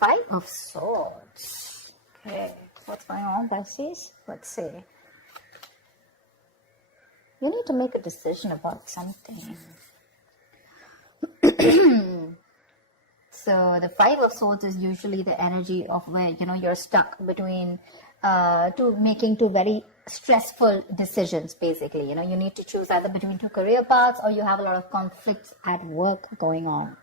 Five of Swords. Okay, what's going on, Pisces? Let's see. You need to make a decision about something. So the Five of Swords is usually the energy of where, you're stuck between making two very stressful decisions, basically. You need to choose either between two career paths, or you have a lot of conflicts at work going on.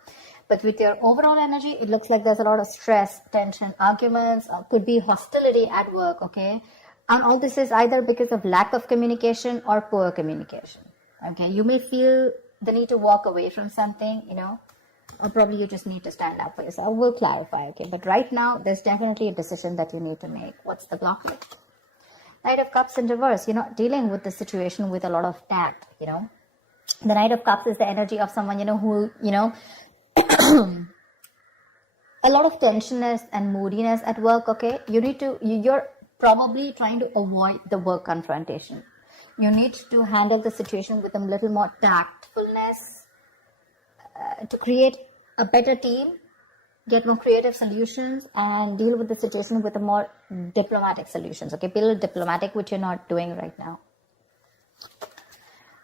But with your overall energy, it looks like there's a lot of stress, tension, arguments, could be hostility at work, okay? And all this is either because of lack of communication or poor communication, okay? You may feel the need to walk away from something, or probably you just need to stand up for yourself. We'll clarify, okay? But right now, there's definitely a decision that you need to make. What's the blockage? Knight of Cups in reverse. You're not dealing with the situation with a lot of tact, The Knight of Cups is the energy of someone, who, a lot of tensionness and moodiness at work, okay? You're probably trying to avoid the work confrontation. You need to handle the situation with a little more tactfulness to create a better team, get more creative solutions, and deal with the situation with a more diplomatic solutions, okay? Be a little diplomatic, which you're not doing right now.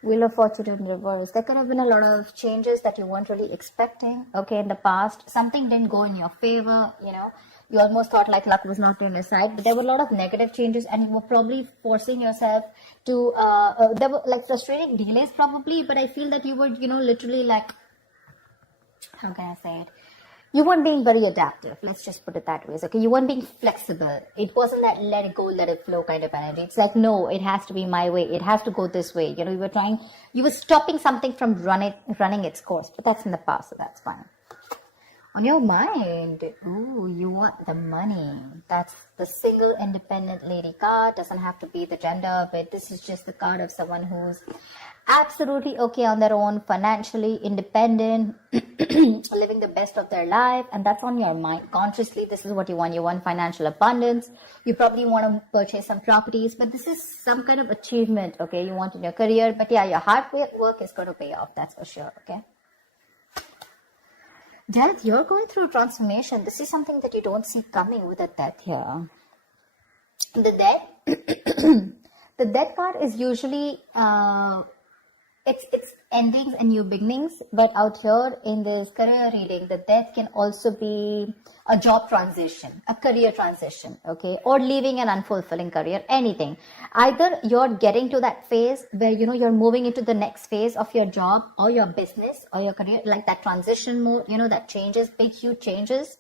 Wheel of Fortune in reverse. There could have been a lot of changes that you weren't really expecting, okay, in the past. Something didn't go in your favor, You almost thought like luck was not on your side, but there were a lot of negative changes, and you were probably forcing yourself to, there were like frustrating delays probably, but I feel that you were, literally like, how can I say it? You weren't being very adaptive. Let's just put it that way. Okay, you weren't being flexible. It wasn't that let it go, let it flow kind of energy. It's like, no, it has to be my way. It has to go this way. You were stopping something from running its course, but that's in the past, so that's fine. On your mind, you want the money. That's the single independent lady card. Doesn't have to be the gender, but this is just the card of someone who's absolutely okay on their own, financially independent, living the best of their life, and that's on your mind. Consciously, this is what you want. You want financial abundance. You probably want to purchase some properties, but this is some kind of achievement, okay, you want in your career. But yeah, your hard work is going to pay off, that's for sure, okay? Death, you're going through transformation. This is something that you don't see coming with a death here. The death, the death card is usually, it's endings and new beginnings, but out here in this career reading, the death can also be a job transition, a career transition, okay, or leaving an unfulfilling career, anything. Either you're getting to that phase where, you're moving into the next phase of your job or your business or your career, like that transition mode, that changes, big, huge changes.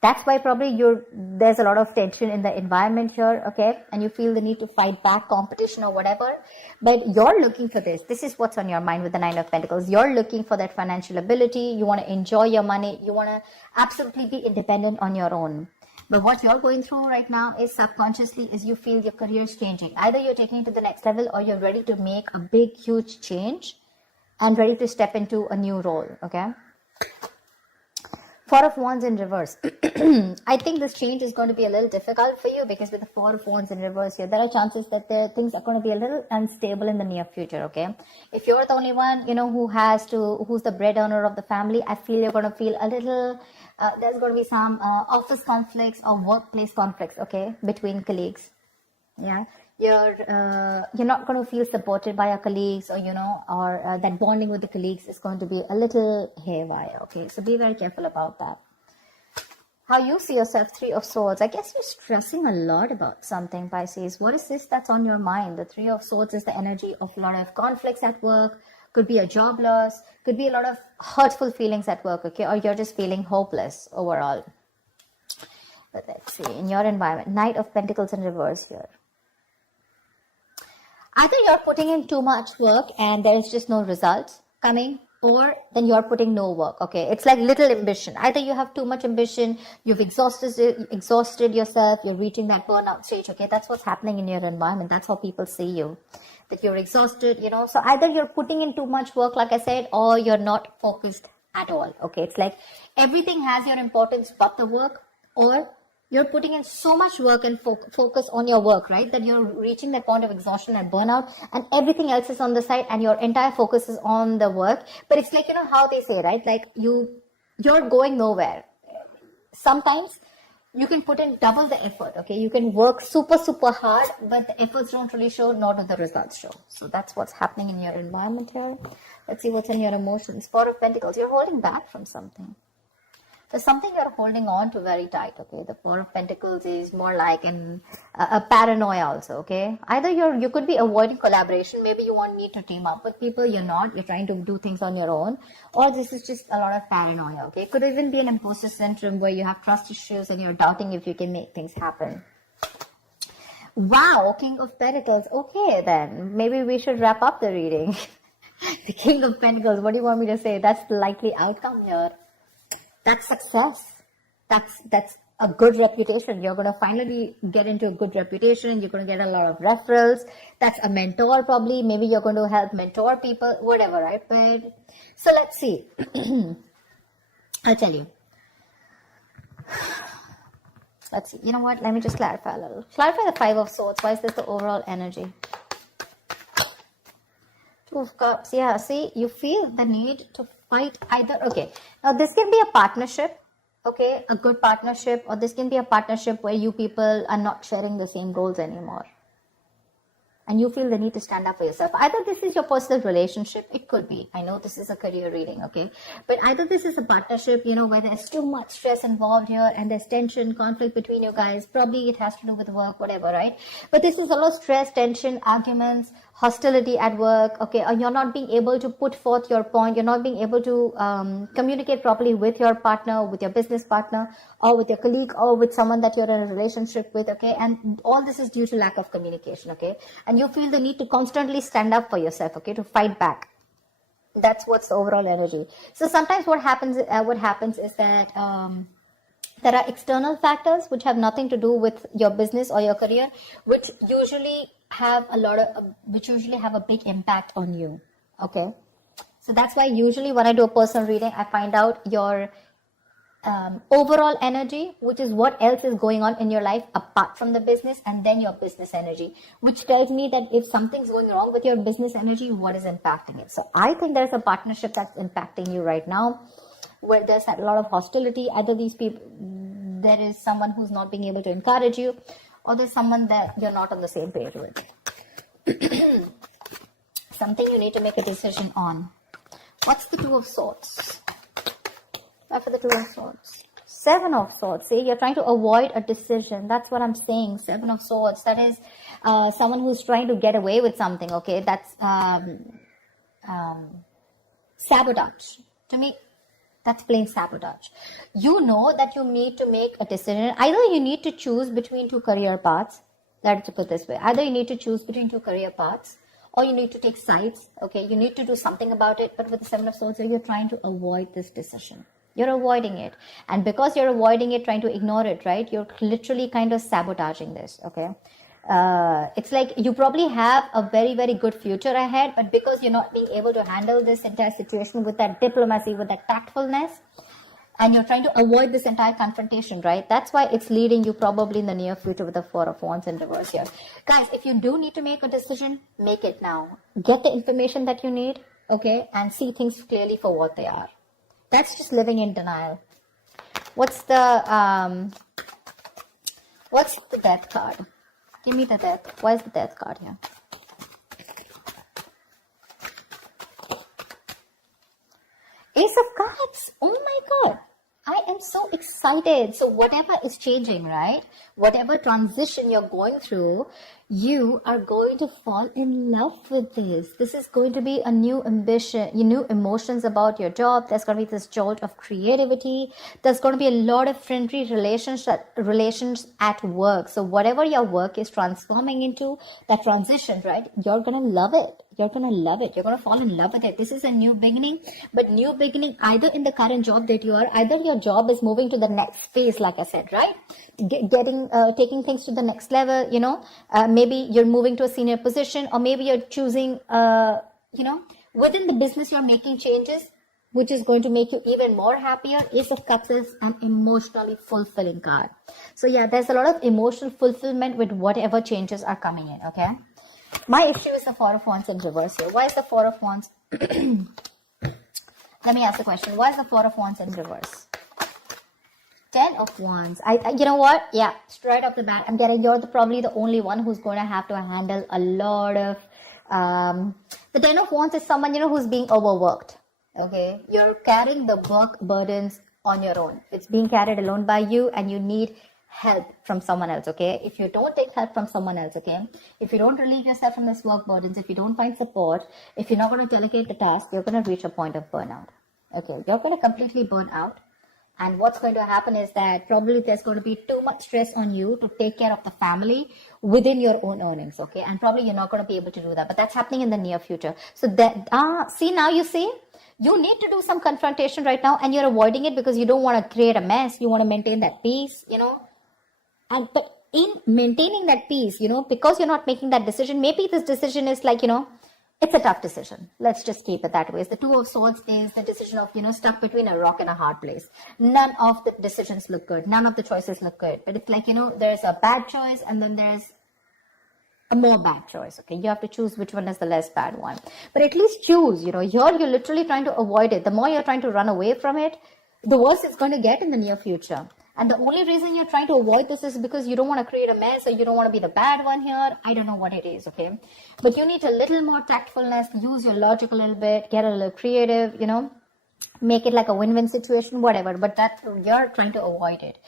That's why probably there's a lot of tension in the environment here, okay? And you feel the need to fight back competition or whatever. But you're looking for this. This is what's on your mind with the Nine of Pentacles. You're looking for that financial ability. You want to enjoy your money. You want to absolutely be independent on your own. But what you're going through right now is subconsciously is you feel your career is changing. Either you're taking it to the next level or you're ready to make a big, huge change and ready to step into a new role, okay? Four of Wands in reverse. I think this change is going to be a little difficult for you because with the Four of Wands in reverse here, there are chances that things are going to be a little unstable in the near future, okay? If you're the only one, who's the breadwinner of the family, I feel you're going to feel a little, there's going to be some office conflicts or workplace conflicts, okay, between colleagues, yeah? You're not going to feel supported by your colleagues, or that bonding with the colleagues is going to be a little haywire, okay? So be very careful about that. How you see yourself, Three of Swords. I guess you're stressing a lot about something, Pisces. What is this that's on your mind? The Three of Swords is the energy of a lot of conflicts at work. Could be a job loss. Could be a lot of hurtful feelings at work, okay? Or you're just feeling hopeless overall. But let's see, in your environment, Knight of Pentacles in reverse here. Either you're putting in too much work and there's just no results coming, or then you're putting no work, okay? It's like little ambition. Either you have too much ambition, you've exhausted yourself, you're reaching that burnout stage, okay? That's what's happening in your environment. That's how people see you, that you're exhausted, So either you're putting in too much work, like I said, or you're not focused at all, okay? It's like everything has your importance but the work, or you're putting in so much work and focus on your work, right? That you're reaching that point of exhaustion and burnout, and everything else is on the side and your entire focus is on the work. But it's like, how they say, right? Like you're going nowhere. Sometimes you can put in double the effort, okay? You can work super, super hard, but the efforts don't really show, nor do the results show. So that's what's happening in your environment here. Let's see what's in your emotions. Four of Pentacles, you're holding back from something. There's something you're holding on to very tight, okay? The Four of Pentacles is more like a paranoia also, okay? Either you could be avoiding collaboration. Maybe you want me to team up with people. You're not. You're trying to do things on your own. Or this is just a lot of paranoia, okay? It could even be an imposter syndrome where you have trust issues and you're doubting if you can make things happen. Wow, King of Pentacles. Okay, then. Maybe we should wrap up the reading. The King of Pentacles. What do you want me to say? That's the likely outcome here. That's success. That's a good reputation. You're going to finally get into a good reputation. You're going to get a lot of referrals. That's a mentor probably. Maybe you're going to help mentor people, whatever, right? But, so let's see. I'll tell you. Let's see. You know what? Let me just clarify a little. Clarify the Five of Swords. Why is this the overall energy? Two of Cups. Yeah, see, you feel the need to fight either. Okay, now this can be a partnership, okay, a good partnership, or this can be a partnership where you people are not sharing the same goals anymore. And you feel the need to stand up for yourself. Either this is your personal relationship, it could be. I know this is a career reading, okay? But either this is a partnership, you know, where there's too much stress involved here and there's tension, conflict between you guys. Probably it has to do with work, whatever, right? But this is a lot of stress, tension, arguments, hostility at work, okay? Or you're not being able to put forth your point. You're not being able to communicate properly with your partner, with your business partner, or with your colleague, or with someone that you're in a relationship with, okay? And all this is due to lack of communication, okay? And you feel the need to constantly stand up for yourself, okay? To fight back. That's what's the overall energy. So sometimes what happens is that there are external factors which have nothing to do with your business or your career, which usually have a big impact on you, okay? So that's why usually when I do a personal reading, I find out your overall energy, which is what else is going on in your life apart from the business, and then your business energy, which tells me that if something's going wrong with your business energy, what is impacting it. So I think there's a partnership that's impacting you right now, where there's a lot of hostility. Either these people, there is someone who's not being able to encourage you, or there's someone that you're not on the same page with. Something you need to make a decision on. What's the Two of Swords? For the Two of Swords. Seven of Swords. See, you're trying to avoid a decision. That's what I'm saying. Seven of Swords. That is someone who's trying to get away with something, okay? That's sabotage. To me, that's plain sabotage. You know that you need to make a decision. Either you need to choose between two career paths. Let's put it this way. Either you need to choose between two career paths, or you need to take sides, okay? You need to do something about it. But with the Seven of Swords, you're trying to avoid this decision. You're avoiding it. And because you're avoiding it, trying to ignore it, right? You're literally kind of sabotaging this, okay? It's like you probably have a very, very good future ahead, but because you're not being able to handle this entire situation with that diplomacy, with that tactfulness, and you're trying to avoid this entire confrontation, right? That's why it's leading you probably in the near future with the Four of Wands in reverse here. Guys, if you do need to make a decision, make it now. Get the information that you need, okay? And see things clearly for what they are. That's just living in denial. What's the Death card? Give me the Death. Why is the Death card here? Ace of Cups. Oh my God. I am so excited. So whatever is changing, right? Whatever transition you're going through, you are going to fall in love with this. This is going to be a new ambition, new emotions about your job. There's going to be this jolt of creativity. There's going to be a lot of friendly relations at work. So whatever your work is transforming into, that transition, right? You're going to love it. You're going to love it. You're going to fall in love with it. This is a new beginning, but new beginning either in the current job that you are, either your job is moving to the next phase, like I said, right? Taking things to the next level, you know, maybe you're moving to a senior position, or maybe you're choosing, within the business, you're making changes, which is going to make you even more happier. Ace of Cups is an emotionally fulfilling card. So yeah, there's a lot of emotional fulfillment with whatever changes are coming in, okay? My issue is the Four of Wands in reverse here. Why is the Four of Wands? Let me ask the question. Why is the Four of Wands in reverse? Ten of Wands. You know what? Yeah, straight off the bat, I'm getting you're probably the only one who's going to have to handle a lot of. The Ten of Wands is someone, who's being overworked. Okay, you're carrying the work burdens on your own. It's being carried alone by you, and you need help from someone else. Okay, if you don't take help from someone else, okay, if you don't relieve yourself from this work burdens, if you don't find support, if you're not going to delegate the task, you're going to reach a point of burnout. Okay, you're going to completely burn out. And what's going to happen is that probably there's going to be too much stress on you to take care of the family within your own earnings, okay? And probably you're not going to be able to do that, but that's happening in the near future. So that, see, now you see, you need to do some confrontation right now, and you're avoiding it because you don't want to create a mess. You want to maintain that peace, but in maintaining that peace, because you're not making that decision, maybe this decision is like, it's a tough decision. Let's just keep it that way. The Two of Swords is the decision of, stuck between a rock and a hard place. None of the decisions look good. None of the choices look good. But it's like, there's a bad choice and then there's a more bad choice. Okay, you have to choose which one is the less bad one. But at least choose, here you're literally trying to avoid it. The more you're trying to run away from it, the worse it's going to get in the near future. And the only reason you're trying to avoid this is because you don't want to create a mess, or you don't want to be the bad one here. I don't know what it is, okay? But you need a little more tactfulness, use your logic a little bit, get a little creative, make it like a win-win situation, whatever. But that you're trying to avoid it.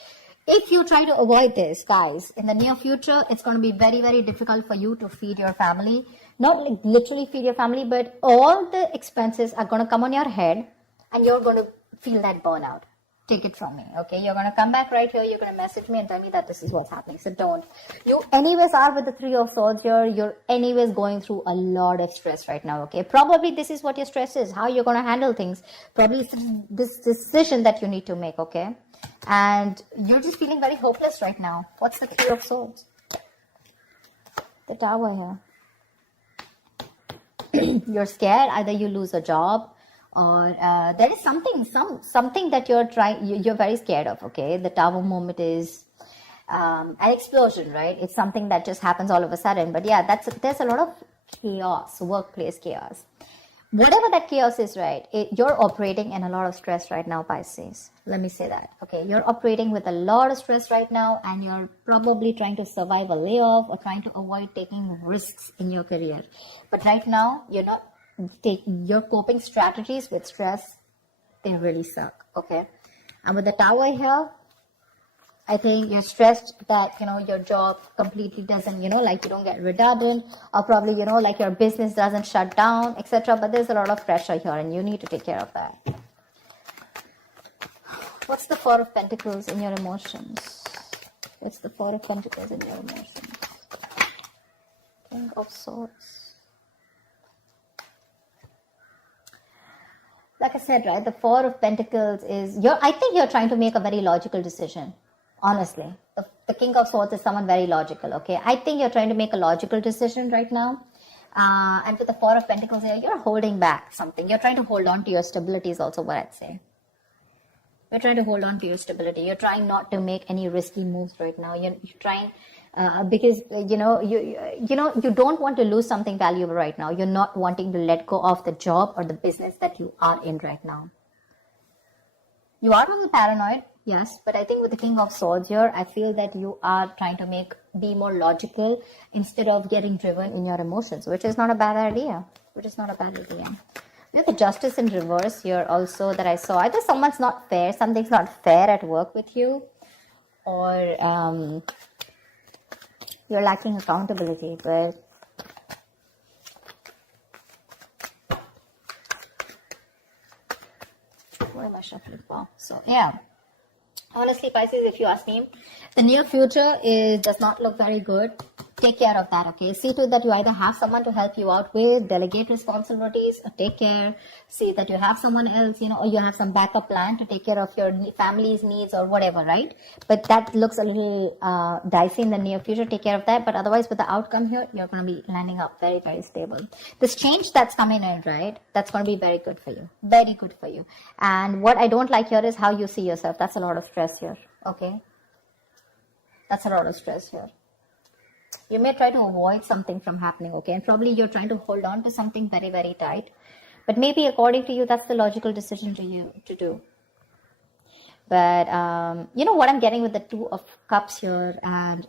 If you try to avoid this, guys, in the near future, it's going to be very, very difficult for you to feed your family. Not like literally feed your family, but all the expenses are going to come on your head, and you're going to feel that burnout. Take it from me, okay? You're going to come back right here. You're going to message me and tell me that this is what's happening. So don't. You anyways are with the Three of Swords here. You're anyways going through a lot of stress right now, okay? Probably this is what your stress is, how you're going to handle things. Probably it's this decision that you need to make, okay? And you're just feeling very hopeless right now. What's the Three of Swords? The Tower here. You're scared. Either you lose a job, or there is something that you're very scared of, okay? The Tower moment is an explosion, right? It's something that just happens all of a sudden. But yeah, there's a lot of chaos, workplace chaos. Whatever that chaos is, right? You're operating in a lot of stress right now, Pisces. Let me say that, okay? You're operating with a lot of stress right now, and you're probably trying to survive a layoff or trying to avoid taking risks in your career. But right now, you're not your coping strategies with stress, they really suck, okay? And with the Tower here, I think you're stressed that, your job completely doesn't, like you don't get redundant, or probably, like your business doesn't shut down, etc. But there's a lot of pressure here, and you need to take care of that. What's the Four of Pentacles in your emotions? What's the Four of Pentacles in your emotions? King of Swords. Like I said, right, the Four of Pentacles is, I think you're trying to make a very logical decision, honestly. The King of Swords is someone very logical, okay? I think you're trying to make a logical decision right now. And with the Four of Pentacles here, you're holding back something. You're trying to hold on to your stability is also what I'd say. You're trying to hold on to your stability. You're trying not to make any risky moves right now. You're trying... because you don't want to lose something valuable right now. You're not wanting to let go of the job or the business that you are in right now. You are on the paranoid, yes, but I think with the King of Swords here, I feel that you are trying to be more logical instead of getting driven in your emotions, which is not a bad idea. We have the Justice in reverse here also that I saw. Either something's not fair at work with you, or you're lacking accountability, but what am I shuffling for? So yeah, honestly, Pisces, if you ask me, the near future does not look very good. Take care of that, okay? See to that you either have someone to help you out with, delegate responsibilities, or take care. See that you have someone else, or you have some backup plan to take care of your family's needs or whatever, right? But that looks a little dicey in the near future. Take care of that. But otherwise, with the outcome here, you're going to be landing up very, very stable. This change that's coming in, right? That's going to be very good for you. Very good for you. And what I don't like here is how you see yourself. That's a lot of stress here, okay? That's a lot of stress here. You may try to avoid something from happening, okay? And probably you're trying to hold on to something very, very tight. But maybe according to you, that's the logical decision to do. But you know what I'm getting with the Two of Cups here and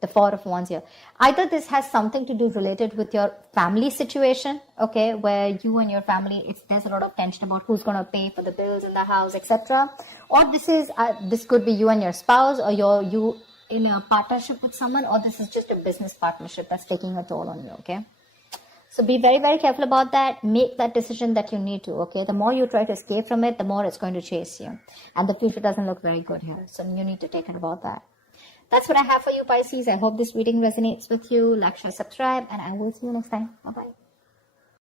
the Four of Wands here. Either this has something to do related with your family situation, okay, where you and your family, there's a lot of tension about who's going to pay for the bills in the house, etc. Or this could be you and your spouse, or you in a partnership with someone, or this is just a business partnership that's taking a toll on you, okay? So be very, very careful about that. Make that decision that you need to, okay? The more you try to escape from it, the more it's going to chase you. And the future doesn't look very good here. So you need to take care about that. That's what I have for you, Pisces. I hope this reading resonates with you. Like, share, subscribe, and I will see you next time. Bye-bye.